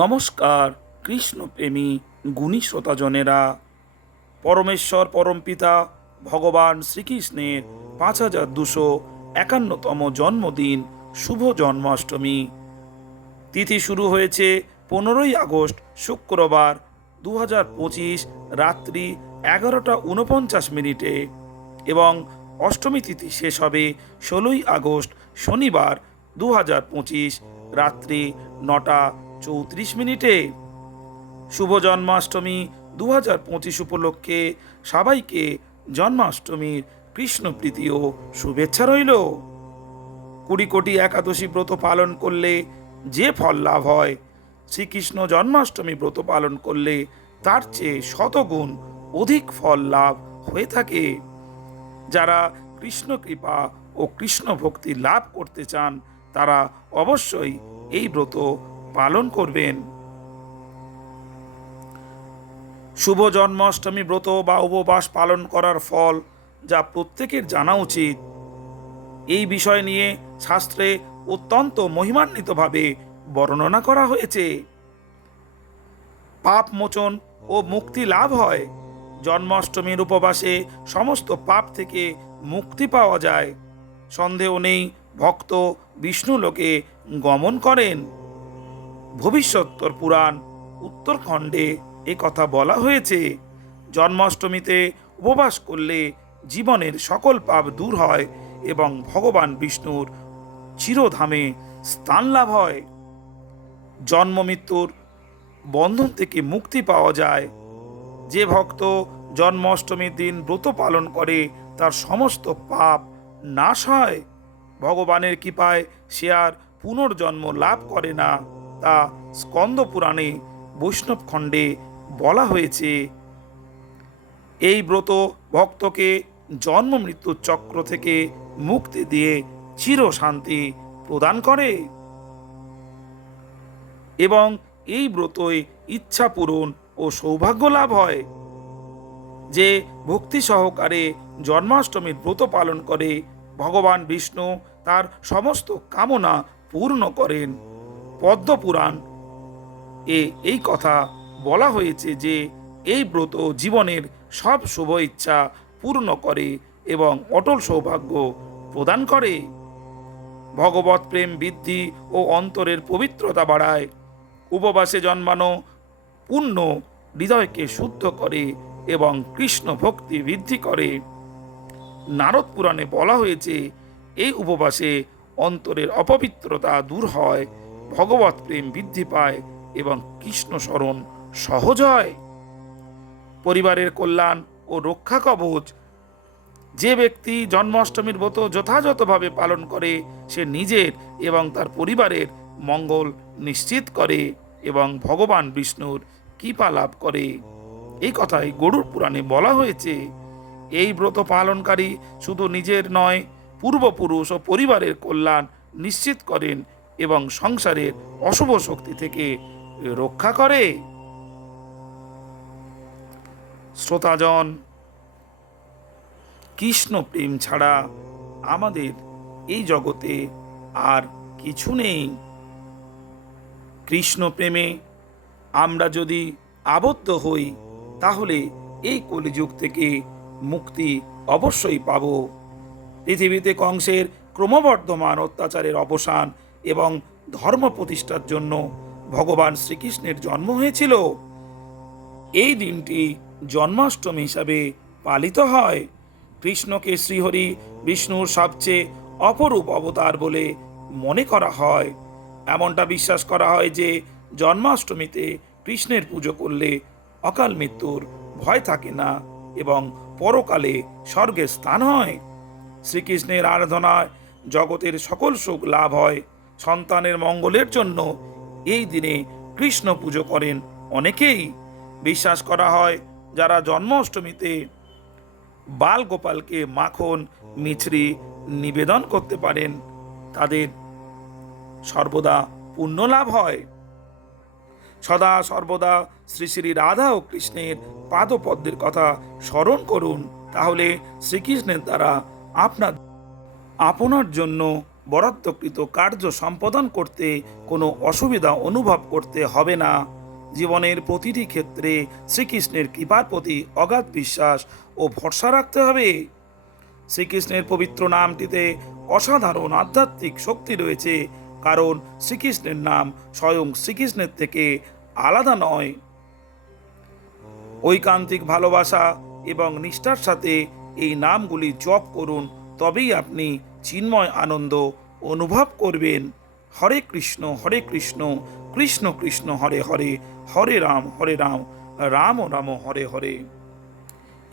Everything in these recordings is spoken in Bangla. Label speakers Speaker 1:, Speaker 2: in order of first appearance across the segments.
Speaker 1: নমস্কার কৃষ্ণপ্রেমী গুণী শ্রোতাজনেরা পরমেশ্বর পরমপিতা ভগবান শ্রীকৃষ্ণের পাঁচ হাজার দুশো একান্নতম জন্মদিন শুভ জন্মাষ্টমী তিথি শুরু হয়েছে পনেরোই আগস্ট শুক্রবার দু হাজার পঁচিশ রাত্রি এগারোটা উনপঞ্চাশ মিনিটে এবং অষ্টমী তিথি শেষ হবে ষোলোই আগস্ট শনিবার দু হাজার পঁচিশ রাত্রি নটা চৌত্রিশ মিনিটে শুভ জন্মাষ্টমী দু হাজার পঁচিশ উপলক্ষে সবাইকে জন্মাষ্টমীর কৃষ্ণপ্রীতি ও শুভেচ্ছা রইল কুড়ি কোটি একাদশী ব্রত পালন করলে যে ফল লাভ হয় শ্রীকৃষ্ণ জন্মাষ্টমী ব্রত পালন করলে তার চেয়ে শতগুণ অধিক ফল লাভ হয়ে থাকে যারা কৃষ্ণ কৃপা ও কৃষ্ণ ভক্তি লাভ করতে চান তারা অবশ্যই এই ব্রত পালন করবেন শুভ জন্মাষ্টমী ব্রত বা উপবাস পালন করার ফল যা প্রত্যেকের জানা উচিত এই বিষয় নিয়ে শাস্ত্রে অত্যন্ত মহিমান্বিতভাবে বর্ণনা করা হয়েছে পাপ মোচন ও মুক্তি লাভ হয় জন্মাষ্টমীর উপবাসে সমস্ত পাপ থেকে মুক্তি পাওয়া যায় সন্দেহ নেই ভক্ত বিষ্ণু লোকে গমন করেন ভবিষ্যত্তর পুরাণ উত্তরখণ্ডে এ কথা বলা হয়েছে জন্মাষ্টমীতে উপবাস করলে জীবনের সকল পাপ দূর হয় এবং ভগবান বিষ্ণুর চিরধামে স্থান লাভ হয় জন্মমৃত্যুর বন্ধন থেকে মুক্তি পাওয়া যায় যে ভক্ত জন্মাষ্টমীর দিন ব্রত পালন করে তার সমস্ত পাপ নাশ হয় ভগবানের কৃপায় সে আর পুনর্জন্ম লাভ করে না তা স্কন্দ পুরাণে বৈষ্ণব খণ্ডে বলা হয়েছে এই ব্রত ভক্তকে জন্ম মৃত্যুর চক্র থেকে মুক্তি দিয়ে চির শান্তি প্রদান করে এবং এই ব্রতই ইচ্ছা পূরণ ও সৌভাগ্য লাভ হয় যে ভক্তি সহকারে জন্মাষ্টমীর ব্রত পালন করে ভগবান বিষ্ণু তার সমস্ত কামনা পূর্ণ করেন পদ্মপুরাণ এ এই কথা বলা হয়েছে যে এই ব্রত জীবনের সব শুভ ইচ্ছা পূর্ণ করে এবং অটল সৌভাগ্য প্রদান করে ভগবত প্রেম বৃদ্ধি ও অন্তরের পবিত্রতা বাড়ায় উপবাসে জন্মানো পুণ্য হৃদয়কে শুদ্ধ করে এবং কৃষ্ণ ভক্তি বৃদ্ধি করে নারদ পুরাণে বলা হয়েছে এই উপবাসে অন্তরের অপবিত্রতা দূর হয় ভগবত প্রেম বৃদ্ধি পায় এবং কৃষ্ণ স্মরণ সহজ হয় পরিবারের কল্যাণ ও রক্ষা কবচ যে ব্যক্তি জন্মাষ্টমীর ব্রত যথাযথভাবে পালন করে সে নিজের এবং তার পরিবারের মঙ্গল নিশ্চিত করে এবং ভগবান বিষ্ণুর কৃপা লাভ করে এই কথাই গরুর পুরাণে বলা হয়েছে এই ব্রত পালনকারী শুধু নিজের নয় পূর্বপুরুষ ও পরিবারের কল্যাণ নিশ্চিত করেন এবং সংসারের অশুভ শক্তি থেকে রক্ষা করে শ্রোতাজন কৃষ্ণ প্রেম ছাড়া আমাদের এই জগতে আর কিছু নেই কৃষ্ণ প্রেমে আমরা যদি আবদ্ধ হই তাহলে এই কলিযুগ থেকে মুক্তি অবশ্যই পাব পৃথিবীতে কংসের ক্রমবর্ধমান অত্যাচারের অবসান এবং ধর্ম প্রতিষ্ঠার জন্য ভগবান শ্রীকৃষ্ণের জন্ম হয়েছিল এই দিনটি জন্মাষ্টমী হিসাবে পালিত হয় কৃষ্ণকে শ্রীহরি বিষ্ণুর সবচেয়ে অপরূপ অবতার বলে মনে করা হয় এমনটা বিশ্বাস করা হয় যে জন্মাষ্টমীতে কৃষ্ণের পুজো করলে অকাল মৃত্যুর ভয় থাকে না এবং পরকালে স্বর্গের স্থান হয় শ্রীকৃষ্ণের আরাধনায় জগতের সকল সুখ লাভ হয় সন্তানের মঙ্গলের জন্য এই দিনে কৃষ্ণ পুজো করেন অনেকেই বিশ্বাস করা হয় যারা জন্মাষ্টমীতে বাল গোপালকে মাখন মিছরি নিবেদন করতে পারেন তাদের সর্বদা পুণ্য লাভ হয় সদা সর্বদা শ্রী শ্রী রাধা ও কৃষ্ণের পাদপদ্মের কথা স্মরণ করুন তাহলে শ্রীকৃষ্ণের দ্বারা আপনার আপনার জন্য বরাদ্দকৃত কার্য সম্পাদন করতে কোনো অসুবিধা অনুভব করতে হবে না জীবনের প্রতিটি ক্ষেত্রে শ্রীকৃষ্ণের কৃপার প্রতি অগাধ বিশ্বাস ও ভরসা রাখতে হবে শ্রীকৃষ্ণের পবিত্র নামটিতে অসাধারণ আধ্যাত্মিক শক্তি রয়েছে কারণ শ্রীকৃষ্ণের নাম স্বয়ং শ্রীকৃষ্ণের থেকে আলাদা নয় ঐকান্তিক ভালোবাসা এবং নিষ্ঠার সাথে এই নামগুলি জপ করুন তবেই আপনি চিন্ময় আনন্দ অনুভব করবেন হরে কৃষ্ণ হরে কৃষ্ণ কৃষ্ণ কৃষ্ণ হরে হরে হরে রাম হরে রাম রাম রাম হরে হরে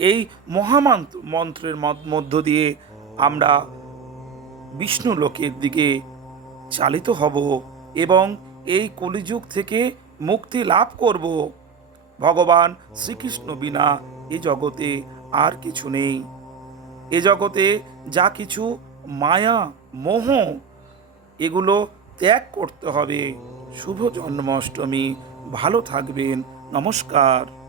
Speaker 1: এই মহামন্ত্র মন্ত্রের মধ্য দিয়ে আমরা বিষ্ণু লোকের দিকে চালিত হব এবং এই কলিযুগ থেকে মুক্তি লাভ করব ভগবান শ্রীকৃষ্ণ বিনা এ জগতে আর কিছু নেই এ জগতে যা কিছু মায়া মোহ এগুলো ত্যাগ করতে হবে শুভ জন্মাষ্টমী ভালো থাকবেন নমস্কার